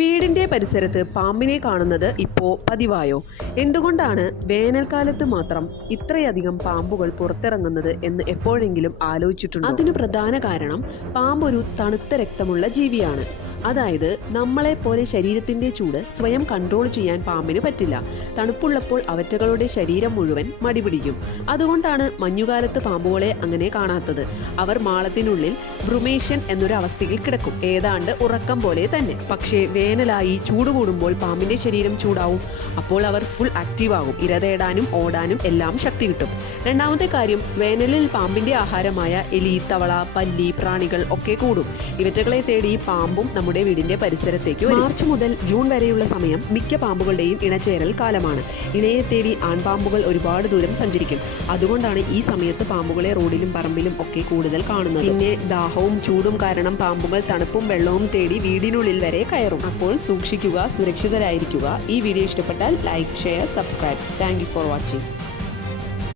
വീടിന്റെ പരിസരത്ത് പാമ്പിനെ കാണുന്നത് ഇപ്പോൾ പതിവായോ? എന്തുകൊണ്ടാണ് വേനൽക്കാലത്ത് മാത്രം ഇത്രയധികം പാമ്പുകൾ പുറത്തിറങ്ങുന്നത് എന്ന് എപ്പോഴെങ്കിലും ആലോചിച്ചിട്ടുണ്ടോ? അതിന് പ്രധാന കാരണം പാമ്പ് ഒരു തണുത്ത രക്തമുള്ള ജീവിയാണ്. അതായത് നമ്മളെ പോലെ ശരീരത്തിന്റെ ചൂട് സ്വയം കൺട്രോൾ ചെയ്യാൻ പാമ്പിന് പറ്റില്ല. തണുപ്പുള്ളപ്പോൾ അവറ്റകളുടെ ശരീരം മുഴുവൻ മടിപിടിക്കും. അതുകൊണ്ടാണ് മഞ്ഞുകാലത്ത് പാമ്പുകളെ അങ്ങനെ കാണാത്തത്. അവർ മാളത്തിനുള്ളിൽ ബ്രുമേഷൻ എന്നൊരു അവസ്ഥയിൽ കിടക്കും, ഏതാണ്ട് ഉറക്കം പോലെ തന്നെ. പക്ഷേ വേനലായി ചൂട് കൂടുമ്പോൾ പാമ്പിന്റെ ശരീരം ചൂടാവും. അപ്പോൾ അവർ ഫുൾ ആക്റ്റീവ് ആകും. ഇര തേടാനും ഓടാനും എല്ലാം ശക്തി കിട്ടും. രണ്ടാമത്തെ കാര്യം, വേനലിൽ പാമ്പിന്റെ ആഹാരമായ എലി, തവള, പല്ലി, പ്രാണികൾ ഒക്കെ കൂടും. ഇവറ്റകളെ തേടി പാമ്പും നമ്മുടെ വീടിന്റെ പരിസരത്തേക്ക് വരും. മാർച്ച് മുതൽ ജൂൺ വരെയുള്ള സമയം മിക്ക പാമ്പുകളുടെയും ഇണചേരൽ കാലമാണ്. ഇണയെ തേടി ആൺപാമ്പുകൾ ഒരുപാട് ദൂരം സഞ്ചരിക്കും. അതുകൊണ്ടാണ് ഈ സമയത്ത് പാമ്പുകളെ റോഡിലും പറമ്പിലും ഒക്കെ കൂടുതൽ കാണുന്നത്. പിന്നെ ദാഹവും ചൂടും കാരണം പാമ്പുകൾ തണുപ്പും വെള്ളവും തേടി വീടിനുള്ളിൽ വരെ കയറും. അപ്പോൾ സൂക്ഷിക്കുക, സുരക്ഷിതരായിരിക്കുക. ഈ വീഡിയോ ഇഷ്ടപ്പെട്ടാൽ like, share, subscribe. Thank you for watching.